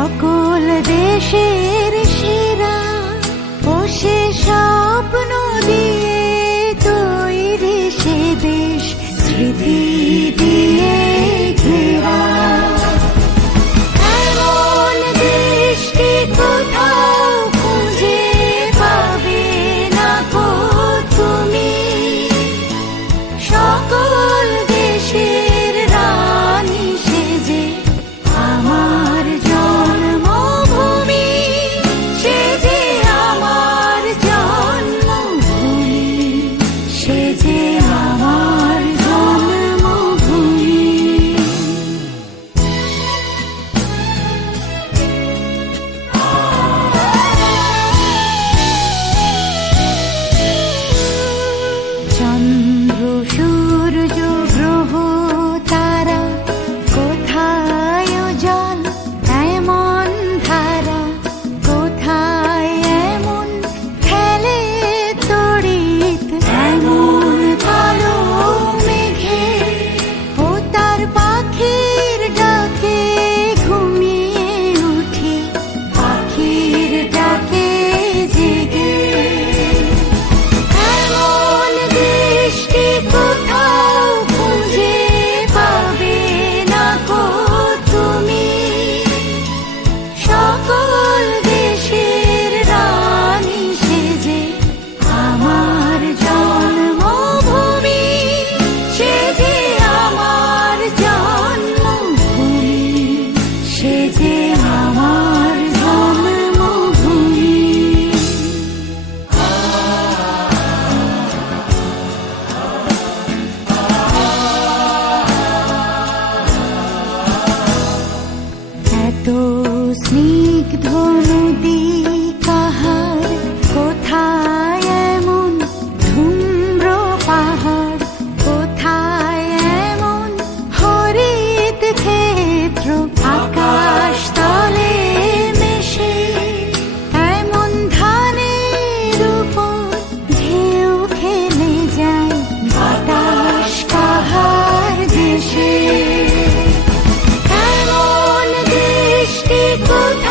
সকল দেশের সেরা ও সে স্বপ্ন দিয়ে তৈরি সে দেশ স্মৃতি দিয়ে ঘেরা। এমন দেশটি কোথাও খুঁজে পাবে না গো তুমি, সকল দেশের রানী সেজে আমার জন্মভূমি, সেজে আমার জন্মভূমি, সেজে আমার জন্মভূমি। চন্দ্র সূর্য গ্রহ তারা কোথায় জল এমন ধারা, কোথায় এমন খেলে তড়িৎ এমন কালো মেঘে, ও তার পাখির ডাকে ঘুমিয়ে উঠি, পাখির ডাকে জেগে। এমন দেশটি কোথাও খুঁজে পাবে না গো তুমি, সকল দেশের রানী সেজে আমার জন্মভূমি, সেজে আমার জন্মভূমি, সেজে আমার জন্মভূমি। এত স্নিগ্ধ নদী কাহার, কোথায় এমন ধূম্র পাহাড়, কোথায় এমন হরিত ক্ষেত্র, আকাশ তলে মেশে এমন ধানের উপর ঢেউ খেলে যায় বাতাস কাহার দেশে। এমন দেশটি কোথায়